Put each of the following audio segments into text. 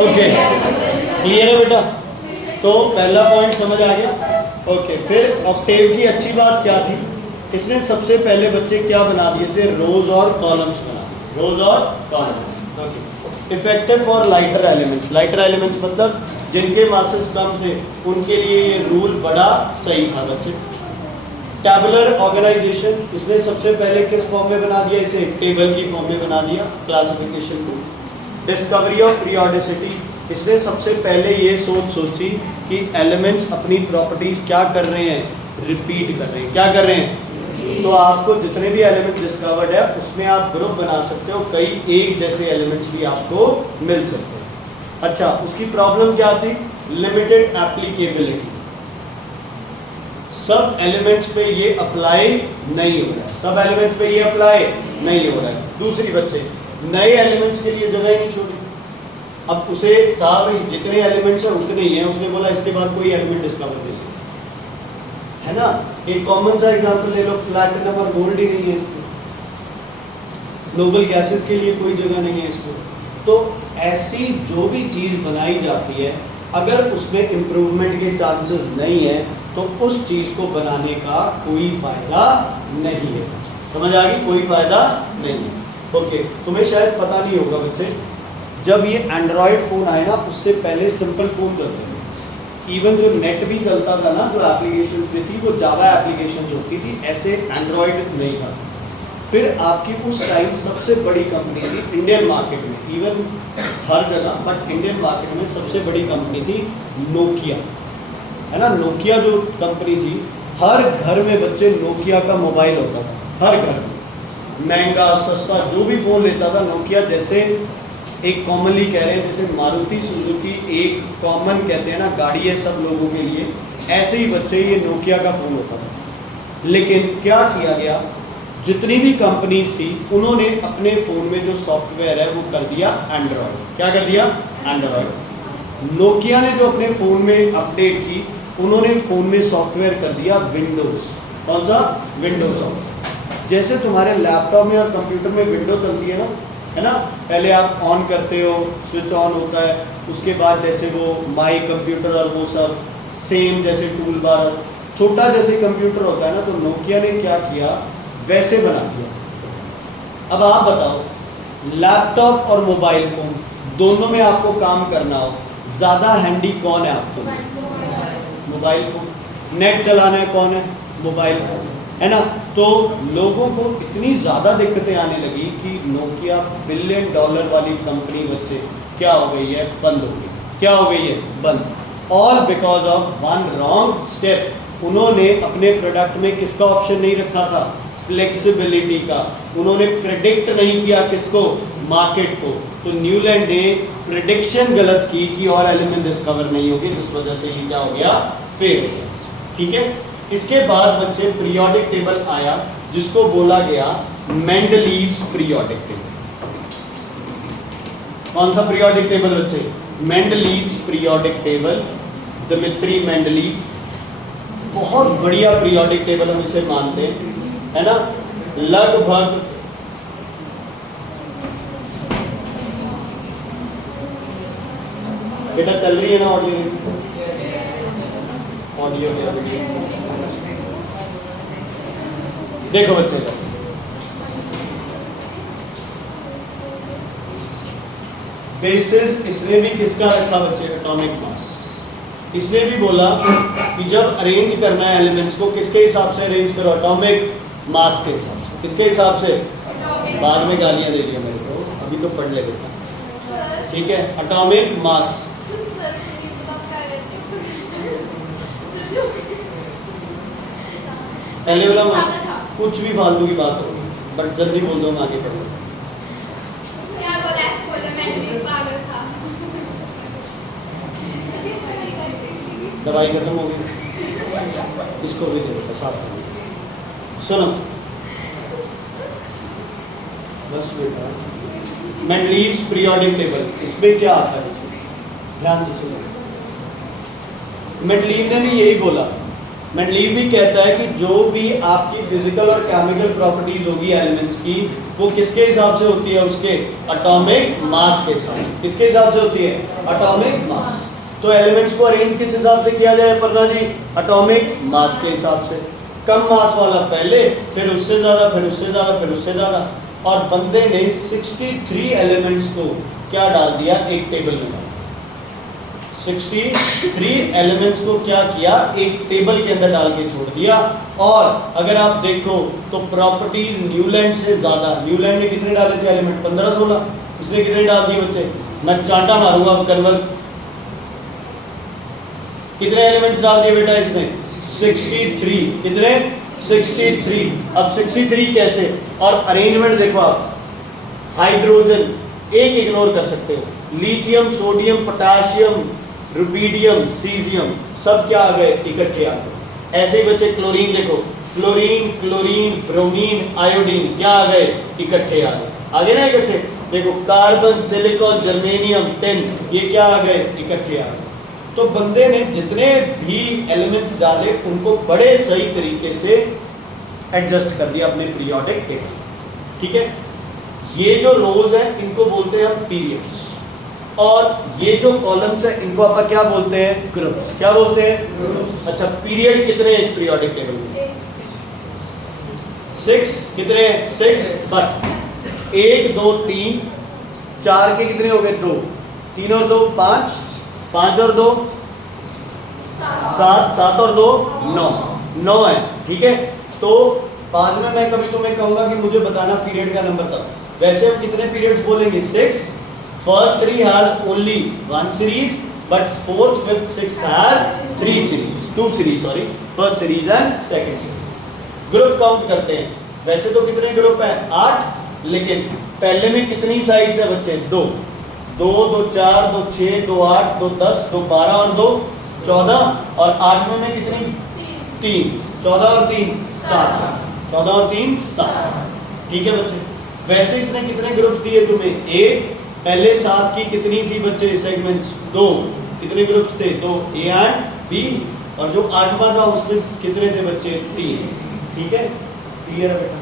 Okay, clear है बेटा? तो पहला पॉइंट समझ आ गया। ओके, फिर ऑक्टेव की अच्छी बात क्या थी, इसने सबसे पहले बच्चे क्या बना दिए थे, रोज और कॉलम्स बना दिए, रोज और columns. Okay, effective for lighter elements, lighter elements मतलब जिनके मासेस कम थे उनके लिए ये रूल बड़ा सही था बच्चे। टैबुलर ऑर्गेनाइजेशन, इसने सबसे पहले किस फॉर्म में बना दिया, इसे टेबल की फॉर्म में बना दिया क्लासिफिकेशन को। डिस्कवरी ऑफ पीरियोडिसिटी, इसने सबसे पहले ये सोची कि एलिमेंट्स अपनी प्रॉपर्टीज क्या कर रहे हैं, रिपीट कर रहे हैं, क्या कर रहे हैं। तो आपको जितने भी एलिमेंट्स डिस्कवर्ड है उसमें आप ग्रुप बना सकते हो, कई एक जैसे एलिमेंट्स भी आपको मिल सकते हैं। अच्छा, उसकी प्रॉब्लम क्या थी, लिमिटेड एप्लीकेबिलिटी, सब एलिमेंट्स पे ये अप्लाई नहीं हो रहा है, सब एलिमेंट्स पे ये अप्लाई नहीं हो रहा है। दूसरी बच्चे नए एलिमेंट्स के लिए जगह ही नहीं छोड़ी, अब उसे था भाई जितने एलिमेंट्स हैं उतने ही हैं, उसने बोला इसके बाद कोई एलिमेंट डिस्कवर नहीं है ना। एक कॉमन सा एग्जांपल ले लो, प्लैटिनम और गोल्ड ही नहीं है इसमें, नोबल गैसेस के लिए कोई जगह नहीं है इसमें। तो ऐसी जो भी चीज़ बनाई जाती है अगर उसमें इम्प्रूवमेंट के चांसेस नहीं है तो उस चीज़ को बनाने का कोई फ़ायदा नहीं है। समझ आ गई, कोई फ़ायदा नहीं है। ओके, तुम्हें शायद पता नहीं होगा बच्चे, जब ये एंड्रॉयड फ़ोन आए ना उससे पहले सिंपल फ़ोन चलते थे, इवन जो नेट भी चलता था ना, जो एप्लीकेशन पे थी वो जावा एप्लीकेशन होती थी, ऐसे एंड्रॉयड नहीं था। फिर आपकी उस टाइम सबसे बड़ी कंपनी थी इंडियन मार्केट में, इवन हर जगह बट इंडियन मार्केट में सबसे बड़ी कंपनी थी नोकिया, है ना। नोकिया जो कंपनी थी, हर घर में बच्चे नोकिया का मोबाइल होता था, हर घर में, महंगा सस्ता जो भी फ़ोन लेता था नोकिया। जैसे एक कॉमनली कह रहे हैं, जैसे मारुति सुजुकी एक कॉमन कहते हैं ना गाड़ी है सब लोगों के लिए, ऐसे ही बच्चे ये नोकिया का फ़ोन होता था। लेकिन क्या किया गया, जितनी भी कंपनीज थी उन्होंने अपने फ़ोन में जो सॉफ्टवेयर है वो कर दिया एंड्रॉयड। क्या कर दिया, एंड्रॉयड। नोकिया ने जो अपने फ़ोन में अपडेट की, उन्होंने फ़ोन में सॉफ्टवेयर कर दिया विंडोज़। कौन सा, विंडोज सॉफ्टवेयर। जैसे तुम्हारे लैपटॉप में और कंप्यूटर में विंडो चलती है ना, है ना, पहले आप ऑन करते हो, स्विच ऑन होता है, उसके बाद जैसे वो माई कंप्यूटर और वो सब सेम जैसे टूल बार छोटा जैसे कंप्यूटर होता है ना, तो नोकिया ने क्या किया, वैसे बना दिया। अब आप बताओ, लैपटॉप और मोबाइल फ़ोन दोनों में आपको काम करना हो, ज़्यादा हैंडी कौन है आपको, मोबाइल फ़ोन। नेट चलाना है कौन है, मोबाइल फ़ोन, है ना। तो लोगों को इतनी ज़्यादा दिक्कतें आने लगी कि नोकिया $1 बिलियन वाली कंपनी बच्चे क्या हो गई है, बंद हो गई। क्या हो गई है, बंद। All because of one wrong step. उन्होंने अपने प्रोडक्ट में किसका ऑप्शन नहीं रखा था, फ्लेक्सिबिलिटी का। उन्होंने प्रेडिक्ट नहीं किया किसको, मार्केट को। तो न्यूलैंड ने प्रेडिक्शन गलत की कि और एलिमेंट डिस्कवर नहीं होगी, जिस वजह से ये क्या हो गया, फेल हो गया। ठीक है, इसके बाद बच्चे पीरियोडिक टेबल आया जिसको बोला गया मेंडलीव्स पीरियोडिक टेबल। कौन सा पीरियोडिक टेबल बच्चे, Mendeleev's periodic table, Dmitry Mendeleev. बहुत बढ़िया पीरियोडिक टेबल हम इसे मानते हैं, है ना। लगभग बेटा चल रही है ना ऑडियो, ऑडियो देखो बच्चे, बेसिस इसने भी किसका रखा बच्चे, एटॉमिक मास। इसने भी बोला कि जब अरेंज करना है एलिमेंट्स को किसके हिसाब से अरेंज करो, एटॉमिक मास के हिसाब से। किसके हिसाब से, बाद में गालियां दे दिया मेरे को, अभी तो पढ़ ले बेटा, ठीक है। एटॉमिक मास, पहले वाला कुछ भी फालतू की बात होगी, बट जल्दी बोल दो, मैं आगे पढ़ लूँ। दवाई खत्म हो गई, इसको भी दे देता साथ में। सुनो बस बेटा, मेंडलीव्स पीरियोडिक टेबल, इसमें क्या आता है, ध्यान से सुनो। मेंडलीव ने भी यही बोला मेंडलीव भी कहता है कि जो भी आपकी फिजिकल और केमिकल प्रॉपर्टीज होगी एलिमेंट्स की, वो किसके हिसाब से होती है? उसके एटॉमिक मास के हिसाब से। किसके हिसाब से होती है? Atomic mass. तो एलिमेंट्स को अरेंज किस हिसाब से किया जाए अपर्णा जी? एटॉमिक मास के हिसाब से। कम मास वाला पहले, फिर उससे ज़्यादा, फिर उससे ज़्यादा, फिर उससे ज़्यादा। और बंदे ने 63 एलिमेंट्स को क्या डाल दिया? एक टेबल में। 63 एलिमेंट्स को क्या किया? एक टेबल के अंदर डाल के छोड़ दिया। और अगर आप देखो तो प्रॉपर्टीज न्यूलैंड से ज़्यादा। न्यूलैंड ने कितने डाले थे एलिमेंट? 15-16। इसने कितने डाल दिए बच्चे? मैं चांटा मारूंगा अब कन्वर्ट। कितने एलिमेंट्स डाल दिए बेटा इसने? 63। कितने? 63। अब 63 कैसे? और अरेंजमेंट देखो आप, हाइड्रोजन एक इग्नोर कर सकते हो, lithium, sodium, potassium, rubidium, caesium, सब क्या आ गए? इकट्ठे आ गए। ऐसे ही बच्चे क्लोरीन देखो, फ्लोरीन, क्लोरीन, ब्रोमीन, आयोडीन क्या आ गए? इकट्ठे आ गए। आगे ना इकट्ठे। देखो कार्बन, सिलिकॉन, जर्मेनियम, टिन, ये क्या आ गए? इकट्ठे आ गए। तो बंदे ने जितने भी एलिमेंट्स डाले उनको बड़े सही तरीके से एडजस्ट कर दिया अपने पीरियोडिक टेबल। ठीक है, ये जो रोज है इनको बोलते हैं हम पीरियड्स, और ये जो कॉलम्स है इनको अपन क्या बोलते हैं? ग्रुप्स। क्या बोलते हैं? अच्छा, पीरियड कितने हैं इस पीरियोडिक टेबल में? 6। कितने? 6। बट 1 2 3 4 के कितने हो गए? 2। 3 और 2 5, 5 और 2 7, 7 और 2 9, 9 है। ठीक है, तो बाद में मैं कभी तुम्हें कहूंगा कि मुझे बताना पीरियड का नंबर तब। वैसे हम कितने पीरियड्स बोलेंगे? 6। First 3 has only 1 series, but 4th 5th 6th has 3 series, 2 series, sorry, first series and second series. Group count करते हैं। वैसे तो कितने ग्रुप है? 8, लेकिन पहले में कितनी साइड्स है बच्चे? 2 2 2 4 2 6 2 8 2 10 2 12 और 2 14, और 8वें में कितनी? 3। 14 और 3 7, 14 और 3 7। ठीक है बच्चे, वैसे इसने कितने ग्रुप्स दिए तुम्हें? 1। पहले 7 की कितनी थी बच्चे सेगमेंट्स? 2। कितने ग्रुप्स थे? 2, ए एंड बी। और जो 8वां था उसमें कितने थे बच्चे? 3। ठीक है, क्लियर है बेटा?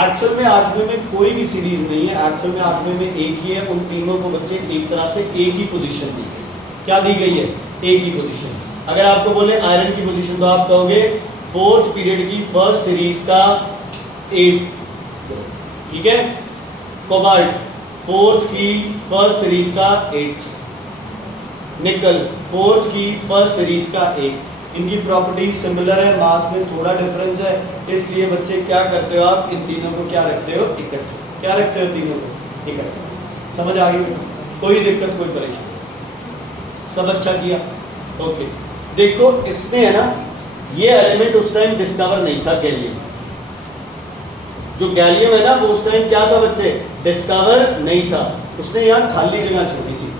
एक्चुअल में 8वें में कोई भी सीरीज नहीं है। एक्चुअल में 8वें में एक ही है। उन तीनों को बच्चे एक तरह से एक ही पोजीशन दी गई। क्या दी गई है? एक ही पोजीशन। अगर आपको बोले आयरन की पोजीशन तो आप कहोगे 4th पीरियड की फर्स्ट सीरीज का 8। ठीक है, कोबाल्ट 4th की फर्स्ट सीरीज का 8, निकल 4th की फर्स्ट सीरीज का 1। इनकी प्रॉपर्टीज सिमिलर है, मास में थोड़ा डिफरेंस है, इसलिए बच्चे क्या करते हो आप? इन तीनों को क्या रखते हो? इकट्ठे। क्या रखते हो? तीनों को इकट्ठे। समझ आ गई? कोई दिक्कत, कोई परेशानी? सब अच्छा किया? ओके। देखो इसमें है ना, ये एलिमेंट उस टाइम डिस्कवर नहीं था, गैलियम। जो गैलियम है ना वो उस टाइम क्या था बच्चे? डिस्कवर नहीं था। उसने यहाँ खाली जगह छोड़ी थी।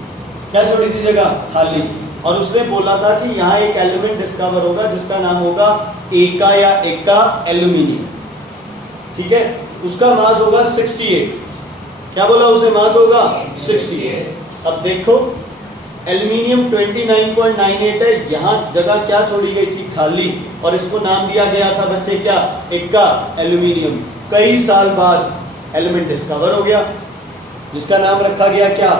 क्या छोड़ी थी जगह? खाली। और उसने बोला था कि यहाँ एक एलिमेंट डिस्कवर होगा जिसका नाम होगा एका या एका एल्यूमिनियम। ठीक है, उसका मास होगा 68। क्या बोला उसने? मास होगा 68। अब देखो एल्यूमिनियम 29.98 है, यहाँ जगह क्या छोड़ी गई थी? खाली। और इसको नाम दिया गया था बच्चे क्या? एका एल्यूमिनियम। कई साल बाद एलिमेंट डिस्कवर हो गया जिसका नाम रखा गया क्या?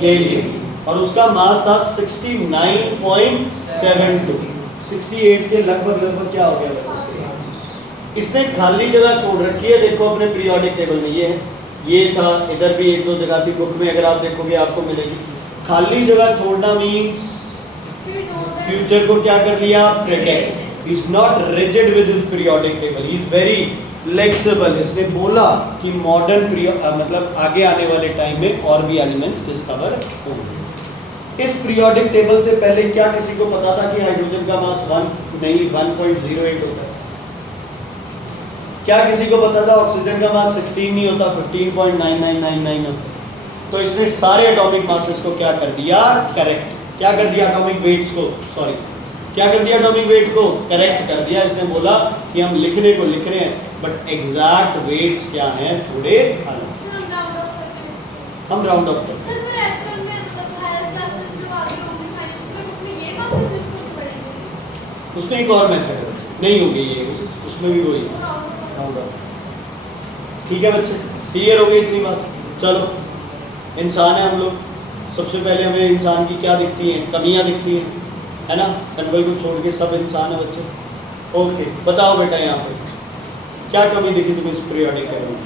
गैलियम। और उसका मास था 69.72। 68 के लगभग क्या हो गया बच्चे? इसने खाली जगह छोड़ रखी है। देखो अपने पीरियोडिक टेबल में ये है, ये था, इधर भी 1-2 जगह थी। बुक में अगर आप देखोगे आपको मिलेगी। खाली जगह छोड़ना मीन्स फ्यूचर को क्या कर लिया? Predict. He is not rigid with his periodic table, he is very flexible. इसने बोला कि मॉडर्न मतलब आगे आने वाले टाइम में और भी एलिमेंट्स डिस्कवर होंगे। इस पीरियोडिक टेबल से पहले क्या किसी को पता था कि हाइड्रोजन का मास 1 नहीं 1.08 होता है? क्या किसी को पता था ऑक्सीजन का मास 16 नहीं होता, 15.9999 होता? तो इसने सारे एटॉमिक मासेस को क्या कर दिया? करेक्ट। क्या कर दिया? एटॉमिक वेट्स को, सॉरी, क्या कर दिया? एटॉमिक वेट को करेक्ट कर दिया। इसने बोला कि हम लिखने को लिख रहे हैं बट एग्जैक्ट वेट्स क्या हैं थोड़े अलग। हम राउंड ऑफ करते हैं। उसमें एक और मेथड है, नहीं होगी ये, उसमें भी वही होगा। ठीक है बच्चे, क्लियर हो गई इतनी बात? चलो, इंसान है हम लोग, सबसे पहले हमें इंसान की क्या दिखती हैं? कमियां दिखती हैं, है ना? कन्वल को छोड़ के सब इंसान है बच्चे। ओके, बताओ बेटा यहाँ पे क्या कमी दिखी तुम्हें इस पीरियोडिक टेबल में?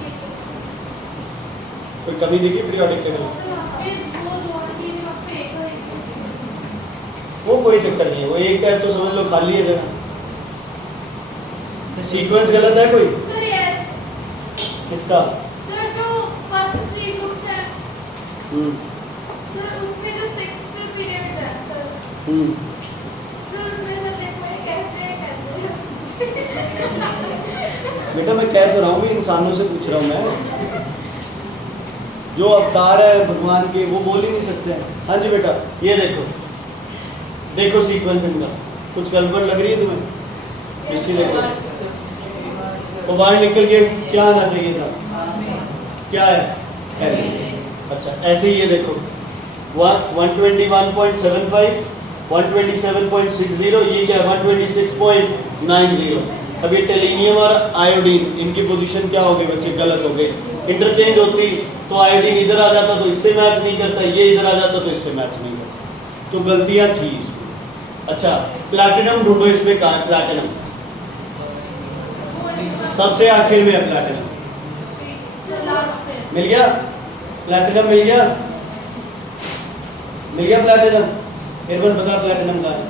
कोई कमी दिखी पीरियोडिक टेबल में? वो कोई चक्कर नहीं है, वो एक है तो समझ लो खाली है जगह। सीक्वेंस गलत है कोई? Sir yes. किसका? सर जो फर्स्ट 3 ग्रुप्स हैं, सर उसमें जो 6th पीरियड है सर, सर उसमें सर देखो ये कैसे बेटा मैं कह तो रहा हूँ, इंसानों से पूछ रहा हूँ मैं। जो अवतार है भगवान के वो बोल ही नहीं सकते हैं। हाँ जी बेटा, ये देखो, देखो सीक्वेंस इनका, कुछ गड़बड़ लग रही है तुम्हें? इसकी देखो, तो बाहर निकल के क्या आना चाहिए था? क्या है? अच्छा, ऐसे ही ये देखो 121.75, 127.60, ये क्या है? 126.90। अब ये टेलीनियम और आयोडीन, इनकी पोजीशन क्या हो गई बच्चे? गलत हो गई। इंटरचेंज होती तो आयोडीन इधर आ जाता तो इससे मैच नहीं करता, ये इधर आ जाता तो इससे मैच नहीं करता, तो गलतियां थी इसमें। अच्छा, प्लैटिनम ढूंढो, इसमें कहाँ है प्लैटिनम? सबसे आखिर में है प्लैटिनम। मिल गया? प्लैटिनम मिल गया? मिल गया प्लैटिनम? एरवन बता प्लैटिनम कहाँ है?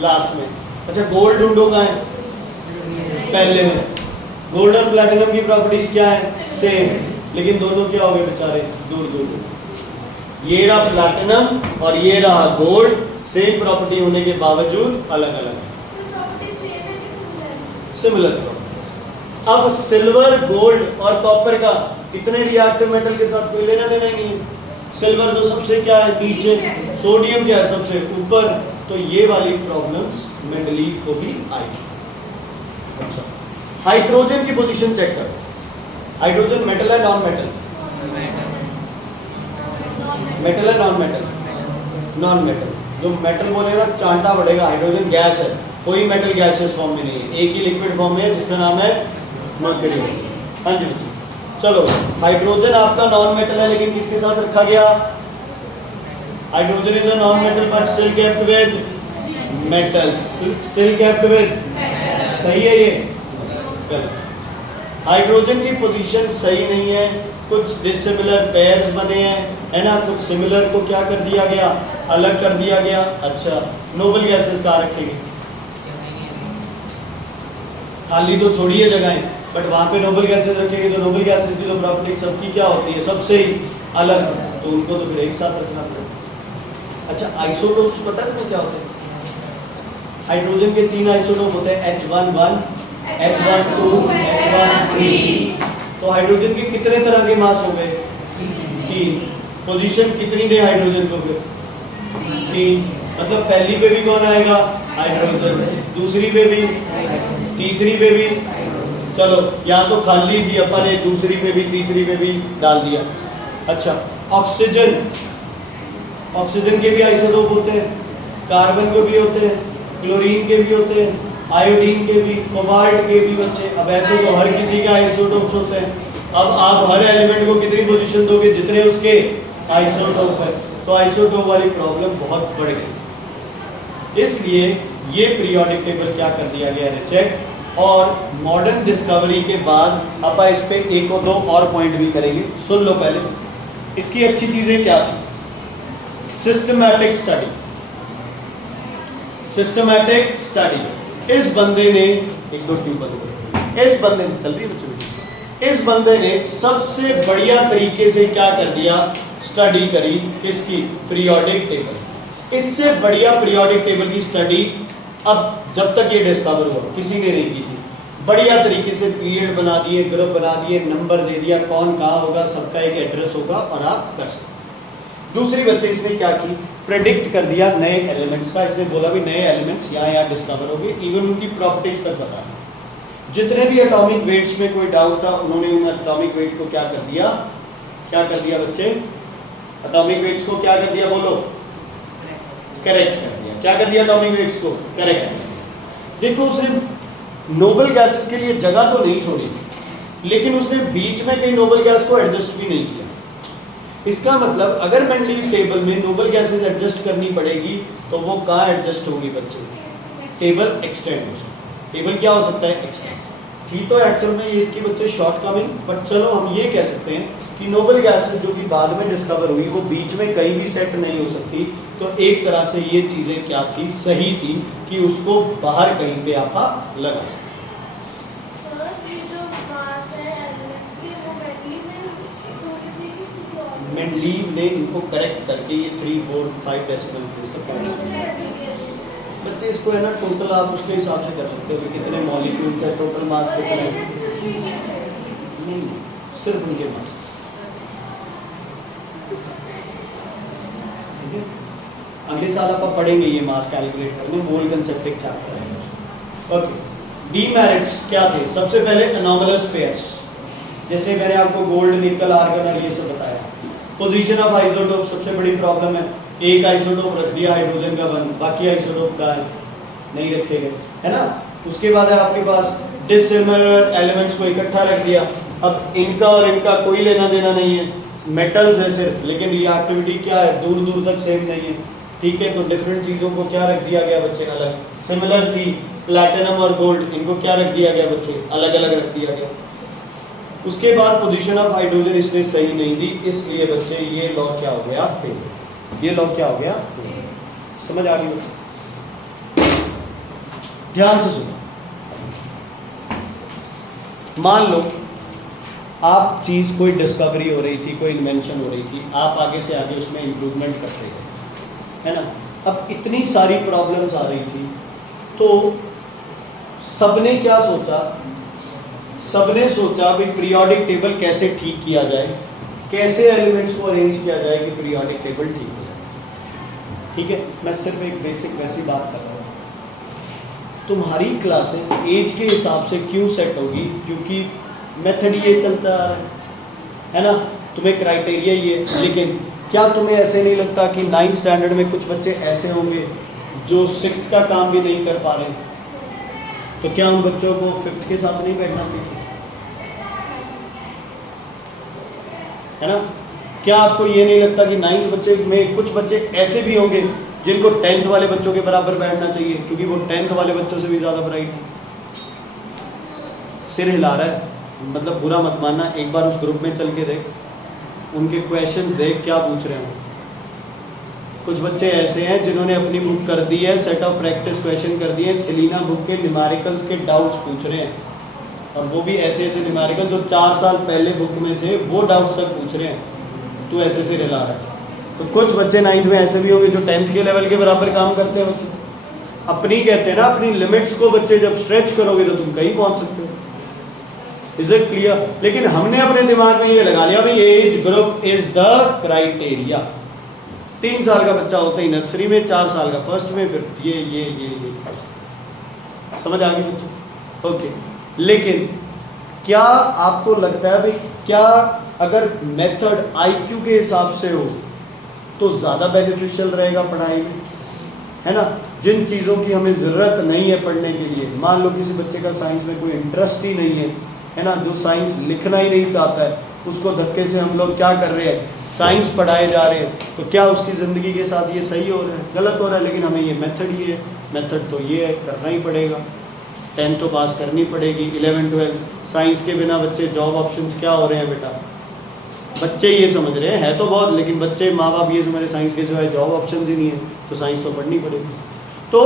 लास्ट में। अच्छा, गोल्ड ढूंढो कहाँ है? पहले में। गोल्ड और प्लैटिनम की प्रॉपर्टीज क्या है? सेम, लेकिन दोनों क्या हो गए बेचारे? दूर दूर। ये रहा प्लैटिनम और ये रहा गोल्ड, सेम प्रॉपर्टी होने के बावजूद अलग अलग है। सिमिलर। अब सिल्वर, गोल्ड और कॉपर का कितने रिएक्टिव मेटल के साथ कोई लेना देना नहीं है। सिल्वर तो सबसे क्या है? नीचे। सोडियम क्या है? सबसे ऊपर। तो ये वाली प्रॉब्लम्स मेंडलीव को भी आई। अच्छा, हाइड्रोजन की पोजीशन चेक करो। हाइड्रोजन मेटल है नॉन मेटल? मेटल है नॉन मेटल? Non metal. जो मेटल बोलेगा चांटा बढ़ेगा। हाइड्रोजन गैस है, कोई मेटल गैसेस फॉर्म में नहीं है, एक ही लिक्विड फॉर्म में है जिसका नाम है मर्क्यूरी। हाँ जी बच्चे, चलो, हाइड्रोजन आपका नॉन मेटल है, लेकिन किसके साथ रखा गया? Hydrogen is a non metal but still kept with metal. Still kept with, सही है ये? गलत। हाइड्रोजन की पोजीशन सही नहीं है, कुछ डिसिमिलर पेयर्स बने हैं, है ना? कुछ सिमिलर को क्या कर दिया गया? अलग कर दिया गया। अच्छा, नोबल गैसेस कहाँ रखेंगे? खाली तो छोड़िए जगहें, बट वहाँ पे नोबल गैसेस रखेंगे तो नोबल गैसेस की तो प्रॉपर्टी सबकी क्या होती है? सबसे ही अलग, तो उनको तो फिर एक साथ रखना पड़ेगा। अच्छा, आइसोटोप्स पता है तुम्हें क्या होते हैं? हाइड्रोजन के 3 आइसोटोप होते हैं, H11, H12, H13। तो हाइड्रोजन के कितने तरह के मास हो गए? 3। पोजीशन कितनी दे हाइड्रोजन को फिर? 3। मतलब पहली पे भी कौन आएगा? हाइड्रोजन, दूसरी पे भी, तीसरी पे भी। चलो, यहाँ तो खाली थी, अपन ने दूसरी पे भी तीसरी पे भी डाल दिया। अच्छा, ऑक्सीजन, ऑक्सीजन के भी आइसोटोप होते हैं, कार्बन के भी होते हैं, क्लोरीन के भी होते हैं, आयोडीन के भी, कोबाल्ट के भी बच्चे। अब ऐसे तो हर किसी के आइसोटोप्स होते हैं। अब आप हर एलिमेंट को कितनी पोजीशन दोगे? जितने उसके आइसोटोप है। तो आइसोटोप वाली प्रॉब्लम बहुत बढ़ गई, इसलिए ये पीरियोडिक टेबल क्या कर दिया गया? रिजेक्ट। और मॉडर्न डिस्कवरी के बाद अपन इस पे एक और दो और पॉइंट भी करेंगे, सुन लो पहले। इसकी अच्छी चीजें क्या थी? Systematic study. Systematic study. इस बंदे ने, एक दो ट्यूब बंद, इस बंदे ने, चल रही है बच्चों, इस बंदे ने सबसे बढ़िया तरीके से क्या कर दिया? स्टडी करी। किसकी? Periodic table. इससे बढ़िया पीरियोडिक टेबल की स्टडी अब जब तक ये डिस्कवर हुआ किसी ने नहीं की थी। बढ़िया तरीके से पीरियड बना दिए, ग्रुप बना दिए, नंबर दे दिया, कौन कहाँ होगा, सबका एक एड्रेस होगा और आप कर सकते। दूसरी बच्चे इसने क्या की? प्रेडिक्ट कर दिया नए एलिमेंट्स का। इसने बोला भी नए एलिमेंट्स यहाँ यहाँ डिस्कवर हो गए, इवन उनकी प्रॉपर्टीज तक बता दी। जितने भी एटॉमिक वेट्स में कोई डाउट था, उन्होंने उन एटॉमिक वेट को क्या कर दिया? क्या कर दिया बच्चे? एटॉमिक वेट्स को क्या कर दिया? बोलो, करेक्ट कर दिया। क्या कर दिया? एटॉमिक वेट्स को करेक्ट कर दिया। देखो उसने नोबल गैसेस के लिए जगह तो नहीं छोड़ी, लेकिन उसने बीच में कई नोबल गैस को एडजस्ट भी नहीं किया। इसका मतलब अगर मेंडलीव टेबल में नोबल गैसेस एडजस्ट करनी पड़ेगी तो वो कहाँ एडजस्ट होगी बच्चे? टेबल एक्सटेंड हो सकता है। टेबल क्या हो सकता है? एक्सटेंड। ठीक तो एक्चुअल में ये इसकी बच्चे शॉर्ट कमिंग, बट चलो हम ये कह सकते हैं कि नोबल गैसेस जो कि बाद में डिस्कवर हुई वो बीच में कहीं भी सेट नहीं हो सकती। तो एक तरह से ये चीज़ें क्या थी? सही थी कि उसको बाहर कहीं पे आप लगा सकते। मेंडलीव ने इनको करेक्ट करके ये 3, 4, 5 डेसिमल बच्चे इसको है ना टोटल आप उसके हिसाब से कर सकते हो कि कितने मॉलिक्यूल्स है, टोटल मास कितना है। नहीं, सिर्फ उनके मास। ठीक है, अगले साल आप पढ़ेंगे ये मास कैलकुलेट करने, मोल कंसेप्ट एक चैप्टर है। ओके, डीमेरिट्स क्या थे? सबसे पहले अनोमलस पेयर्स, जैसे मैंने आपको गोल्ड, निकल, आर्गन और ये सब बताया। पोजीशन ऑफ आइसोटोप सबसे बड़ी प्रॉब्लम है। एक आइसोटोप रख दिया हाइड्रोजन का बंद, बाकी आइसोटोप का नहीं रखे गए, है ना। उसके बाद है आपके पास डिसिमिलर एलिमेंट्स को इकट्ठा रख दिया। अब इनका और इनका कोई लेना देना नहीं है, मेटल्स है सिर्फ, लेकिन रिएक्टिविटी क्या है? दूर दूर तक सेम नहीं है। ठीक है, तो डिफरेंट चीज़ों को क्या रख दिया गया बच्चे? अलग। सिमिलर थी प्लैटिनम और गोल्ड, इनको क्या रख दिया गया बच्चे? अलग अलग रख दिया गया। उसके बाद पोजीशन ऑफ हाइड्रोजन इसने सही नहीं दी, इसलिए बच्चे ये लॉ क्या हो गया? फेल। ये लॉ क्या हो गया? फेल। समझ आ गई बच्चे? ध्यान से सुनो। मान लो आप चीज़ कोई डिस्कवरी हो रही थी, कोई इन्वेंशन हो रही थी, आप आगे से आगे उसमें इम्प्रूवमेंट करते गए, है ना। अब इतनी सारी प्रॉब्लम्स आ रही थी, तो सबने क्या सोचा? सबने सोचा भाई पीरियोडिक टेबल कैसे ठीक किया जाए, कैसे एलिमेंट्स को अरेंज किया जाए कि पीरियोडिक टेबल ठीक हो जाए। ठीक है, मैं सिर्फ एक बेसिक वैसी बात कर रहा हूँ। तुम्हारी क्लासेस एज के हिसाब से क्यों सेट होगी? क्योंकि मेथड ये चलता आ रहा है ना, तुम्हें क्राइटेरिया ये। लेकिन क्या तुम्हें ऐसे नहीं लगता कि 9th स्टैंडर्ड में कुछ बच्चे ऐसे होंगे जो 6th का काम भी नहीं कर पा रहे? तो क्या उन बच्चों को 5th के साथ नहीं बैठना चाहिए? है ना। क्या आपको ये नहीं लगता कि 9th बच्चे में कुछ बच्चे ऐसे भी होंगे जिनको 10th वाले बच्चों के बराबर बैठना चाहिए, क्योंकि वो 10th वाले बच्चों से भी ज़्यादा ब्राइट है? सिर हिला रहा है, मतलब बुरा मत मानना। एक बार उस ग्रुप में चल के देख, उनके क्वेश्चंस देख क्या पूछ रहे हैं। कुछ बच्चे ऐसे हैं जिन्होंने अपनी बुक कर दी है, सेट ऑफ प्रैक्टिस क्वेश्चन कर दिए, सेलिना बुक के न्यूमेरिकल्स के डाउट्स पूछ रहे हैं, और वो भी ऐसे ऐसे न्यूमेरिकल जो 4 साल पहले बुक में थे वो डाउट्स तक पूछ रहे हैं। तो ऐसे से हिला रहा है। तो कुछ बच्चे 9th में ऐसे भी होंगे जो 10th के लेवल के बराबर काम करते हैं। बच्चे अपनी कहते हैं ना, अपनी लिमिट्स को बच्चे जब स्ट्रेच करोगे तो तुम कहीं पहुंच सकते हो। Is it clear? लेकिन हमने अपने दिमाग में ये लगा लिया भाई age group is the criteria. 3 साल का बच्चा होता ही नर्सरी में, 4 साल का फर्स्ट में, फिर ये समझ आ गई बच्चों? ओके। लेकिन क्या आपको लगता है भाई, क्या अगर मेथड IQ के हिसाब से हो तो ज़्यादा बेनिफिशियल रहेगा पढ़ाई में, है ना। जिन चीज़ों की हमें ज़रूरत नहीं है पढ़ने के लिए, मान लो किसी बच्चे का साइंस में कोई इंटरेस्ट ही नहीं है ना, जो साइंस लिखना ही नहीं चाहता है, उसको धक्के से हम लोग क्या कर रहे हैं? साइंस पढ़ाए जा रहे हैं। तो क्या उसकी ज़िंदगी के साथ ये सही हो रहा है? गलत हो रहा है। लेकिन हमें ये मेथड ही है, मेथड तो ये है, करना ही पड़ेगा। 10th तो पास करनी पड़ेगी, 11th 12th। साइंस के बिना बच्चे जॉब ऑप्शंस क्या हो रहे हैं बेटा? बच्चे ये समझ रहे हैं तो बहुत, लेकिन बच्चे माँ बाप ये समझ रहे साइंस के सिवाय जॉब ऑप्शंस ही नहीं है, तो साइंस तो पढ़नी पड़ेगी। तो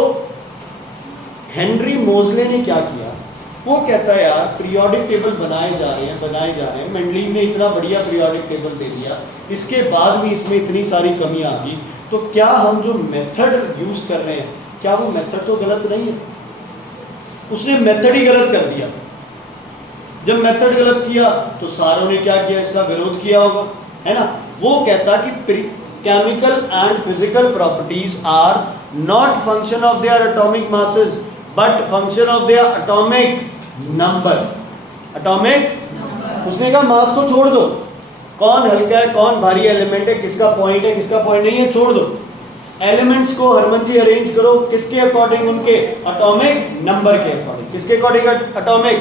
हेनरी मोजले ने क्या किया? वो कहता है यार पीरियोडिक टेबल बनाए जा रहे हैं। मेंडलीव ने इतना बढ़िया पीरियोडिक टेबल दे दिया, इसके बाद भी इसमें इतनी सारी कमी आ गई, तो क्या हम जो मेथड यूज़ कर रहे हैं, क्या वो मेथड तो गलत नहीं है? उसने मेथड ही गलत कर दिया। जब मेथड गलत किया तो सारों ने क्या किया? इसका विरोध किया होगा, है ना। वो कहता कि chemical and physical properties are not function of their atomic masses but function of their atomic number. Atomic, उसने कहा मास को छोड़ दो, कौन हल्का है कौन भारी एलिमेंट है, किसका पॉइंट है किसका पॉइंट नहीं है, छोड़ दो। एलिमेंट्स को हरमन जी अरेंज करो किसके अकॉर्डिंग, उनके एटॉमिक नंबर के अकॉर्डिंग। किसके अकॉर्डिंग? एटॉमिक।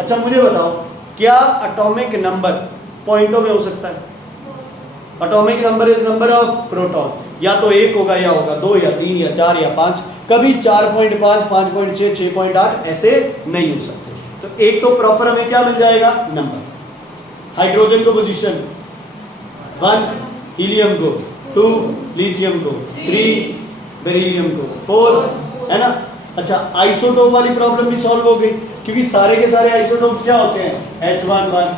अच्छा मुझे बताओ, क्या एटॉमिक नंबर पॉइंटों में हो सकता है? Atomic number is number of proton, या तो 1 होगा या होगा 2 या 3 या 4 या 5, कभी 4.5, 5.6, 6.8 ऐसे नहीं हो सकते। तो एक तो प्रॉपर हमें क्या मिल जाएगा? नंबर। हाइड्रोजन को पोजीशन 1, हीलियम को 2, लिथियम को 3, बेरिलियम को 4, है ना। अच्छा आइसोटोप वाली प्रॉब्लम भी सॉल्व हो गई, क्योंकि सारे के सारे आइसोटोप्स क्या होते हैं? H11,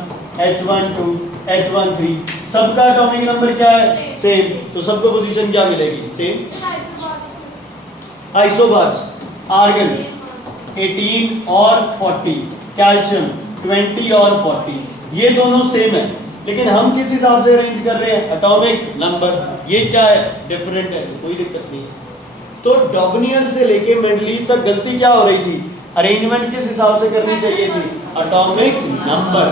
H12, H13, सबका एटॉमिक नंबर क्या है? सेम। तो सबको पोजीशन क्या मिलेगी? सेम। आइसोबार्स, आर्गन 18 और 40, कैल्शियम 20 और 40, ये दोनों सेम है, लेकिन हम किस हिसाब से अरेंज कर रहे हैं? Atomic number. ये क्या है? डिफरेंट है, कोई दिक्कत नहीं है। तो डॉबनियर से लेके मेंडलीव तक गलती क्या हो रही थी? अरेंजमेंट किस हिसाब से करनी चाहिए थी? Atomic number.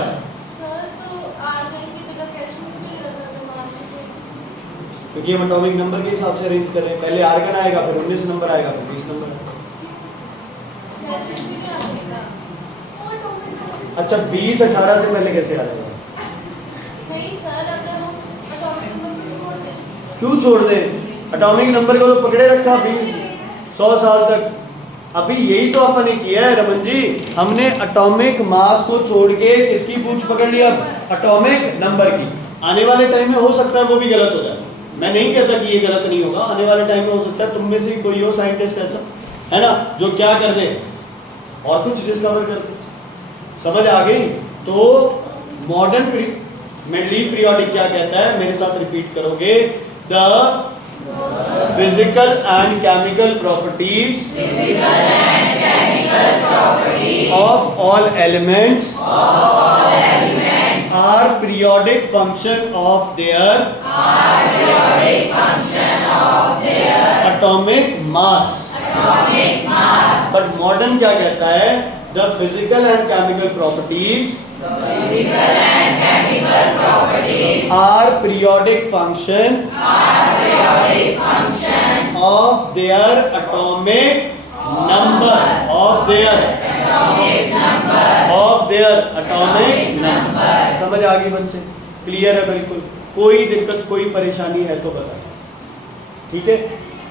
क्योंकि हम एटॉमिक नंबर के हिसाब से अरेंज कर रहे हैं। पहले आर्गन आएगा, फिर 19 नंबर आएगा, फिर 20 नंबर आएगा। अच्छा 20 18 से पहले कैसे आ जाएगा? नहीं सर, अगर हम एटॉमिक नंबर छोड़ दें। क्यों छोड़ दें? एटॉमिक नंबर को तो पकड़े रखा अभी 100 साल तक। अभी यही तो अपन ने किया है रमन जी, हमने एटॉमिक मास को छोड़ के किसकी पूंछ पकड़ लिया? एटॉमिक नंबर की। आने वाले टाइम में हो सकता है वो भी गलत हो जाए, मैं नहीं कहता कि ये गलत नहीं होगा, आने वाले टाइम में हो सकता है तुम में से कोई हो साइंटिस्ट ऐसा, है ना, जो क्या कर दे और कुछ डिस्कवर कर दे। समझ आ गई? तो मॉडर्न मेंडलीव पीरियोडिक क्या कहता है? मेरे साथ रिपीट करोगे। The physical and chemical properties of all elements are periodic function of their atomic mass. But modern क्या कहता है? The physical and chemical properties are periodic function of their atomic number, of their atomic number. समझ आ गई बच्चे? Clear है बिल्कुल? कोई दिक्कत कोई परेशानी है तो बताएं, ठीक है।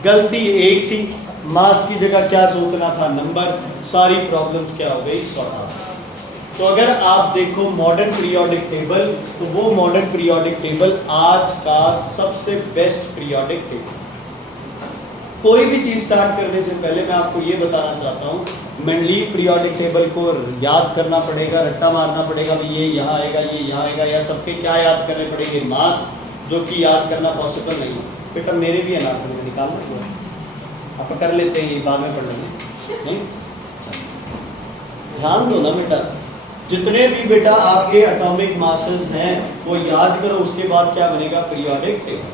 गलती एक थी, मास की जगह क्या सोचना था? नंबर। सारी प्रॉब्लम्स क्या हो गई? Sort out. तो अगर आप देखो मॉडर्न पीरियोडिक टेबल, तो वो मॉडर्न पीरियोडिक टेबल आज का सबसे बेस्ट पीरियोडिक टेबल। कोई भी चीज स्टार्ट करने से पहले मैं आपको ये बताना चाहता हूँ, मेंडलीव पीरियोडिक टेबल को याद करना पड़ेगा, रट्टा मारना पड़ेगा भी ये यहाँ आएगा, ये यहाँ आएगा, या सबके क्या याद करने पड़ेंगे? मास, जो कि याद करना पॉसिबल नहीं है। बेटा मेरे भी अनाथ में निकालना हुआ, आप कर लेते हैं, बाद में पढ़ लेंगे, नहीं? ध्यान दो ना बेटा, जितने भी बेटा आपके एटॉमिक मासेस हैं वो याद करो, उसके बाद क्या बनेगा? Periodic table.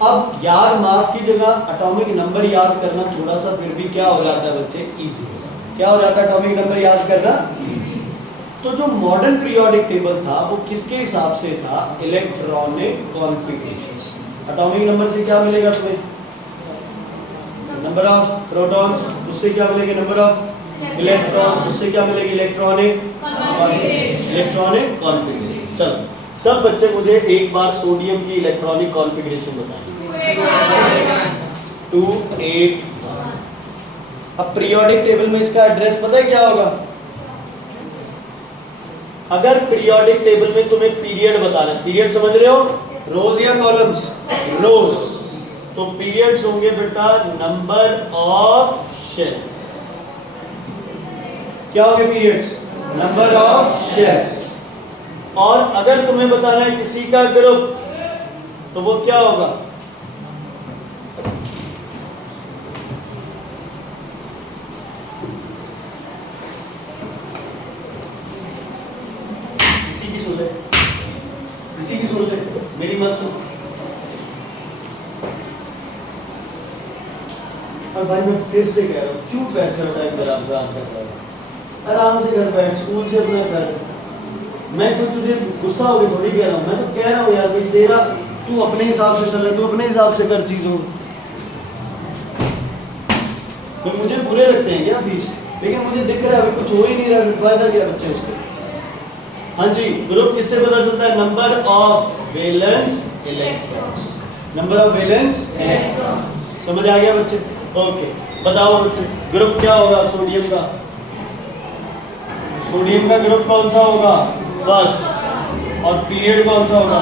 अब यार मास की जगह एटॉमिक नंबर याद करना थोड़ा सा फिर भी क्या हो जाता है बच्चे? इजी। क्या हो जाता है एटॉमिक नंबर याद करना? इजी। तो जो मॉडर्न पीरियोडिक टेबल था वो किसके हिसाब से था? Electronic configuration. एटॉमिक नंबर से क्या मिलेगा तुम्हें? नंबर ऑफ प्रोटॉन्स, उससे क्या मिलेगा? नंबर ऑफ इलेक्ट्रॉन, उससे क्या मिलेगी? Electronic configuration. चलो सब बच्चे मुझे एक बार सोडियम की इलेक्ट्रॉनिक कॉन्फ़िगरेशन बताएं। 2 8 अब पीरियोडिक टेबल में इसका एड्रेस पता है क्या होगा? अगर पीरियोडिक टेबल में तुम्हें पीरियड बताना, पीरियड समझ रहे हो? रोज या कॉलम्स? रोज। तो पीरियड्स होंगे बेटा नंबर ऑफ शेल्स। क्या होंगे पीरियड्स? Number of shells. और अगर तुम्हें बताना है किसी का ग्रुप, तो वो क्या होगा? किसी की सुन ले, मेरी मत सुन। और भाई मैं फिर से कह रहा हूँ, क्यों पैसे का टाइम बर्बाद कर रहा है? आराम से घर बैठ, स्कूल से अपना घर। मैं कोई तुझे गुस्सा होकर थोड़ी कह रहा हूँ, मैं तो कह रहा हूँ यार भाई तेरा तू अपने हिसाब से चल रहा, तू अपने हिसाब से कर चीज़ों। तो मुझे बुरे लगते हैं क्या फीस, लेकिन मुझे दिख रहा है अभी कुछ हो ही नहीं रहा, फिर फायदा क्या बच्चे इसको। हाँ जी, ग्रुप किससे पता चलता है? Number of valence electrons, number of valence electrons. समझ आ गया बच्चे? ओके, बताओ बच्चे ग्रुप क्या होगा सोडियम का? सोडियम का ग्रुप कौन सा होगा? फर्स्ट। और पीरियड कौन सा होगा?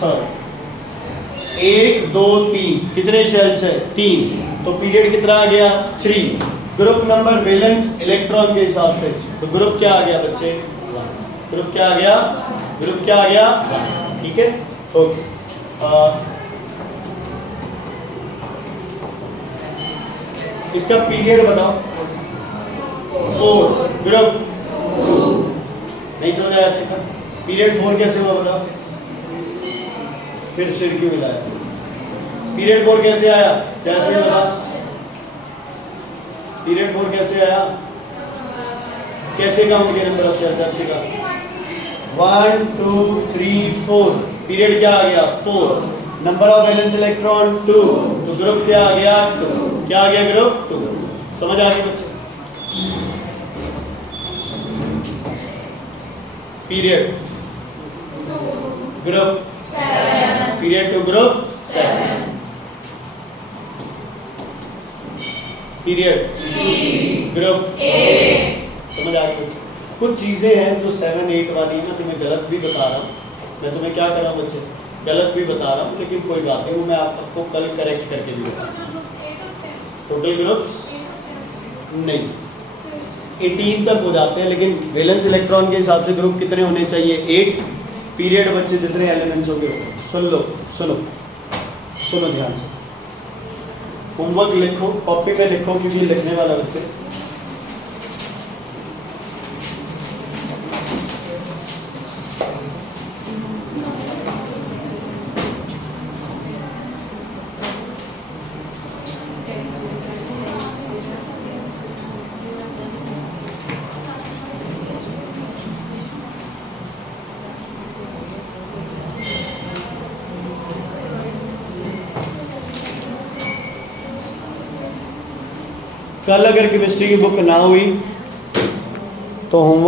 थर्ड। 1 2 3 कितने शेल्स है? 3। तो पीरियड कितना आ गया? 3। ग्रुप नंबर वैलेंस इलेक्ट्रॉन के हिसाब से तो ग्रुप क्या आ गया बच्चे? 1। ग्रुप क्या आ गया? ग्रुप क्या आ गया? 1। ठीक है, ओके। इसका पीरियड बताओ। 4। ग्रुप नहीं समझ आया अच्छे का? पीरियड 4 कैसे हुआ बताओ? फिर सिर क्यों मिलाया? पीरियड 4 कैसे आया? कैसे बता? पीरियड 4 कैसे आया? कैसे काउंट किया नंबर ऑफ शेल्स? अच्छे का 1 2 3 4। पीरियड क्या आ गया? 4। Number of valence electron 2। तो ग्रुप क्या आ गया? 2। क्या आ गया? ग्रुप 2। समझ आ गया बच्चे? Period group 7। Period two group 7। Period group 8। समझ आ गई? कुछ चीज़ें हैं जो 7 8 वाली है, मैं तुम्हें गलत भी बता रहा हूँ। मैं तुम्हें क्या कर रहा हूँ बच्चे? गलत भी बता रहा हूँ, लेकिन कोई बात नहीं, वो मैं आपको कल करेक्ट करके दूँगा। टोटल ग्रुप्स नहीं 18 तक हो जाते हैं, लेकिन वैलेंस इलेक्ट्रॉन के हिसाब से ग्रुप कितने होने चाहिए? 8। पीरियड बच्चे जितने एलिमेंट्स होंगे। सुन लो, सुनो सुनो ध्यान से। होमवर्क लिखो, कॉपी में लिखो, क्योंकि लिखने वाला बच्चे। कल अगर केमिस्ट्री की बुक ना हुई तो होमवर्क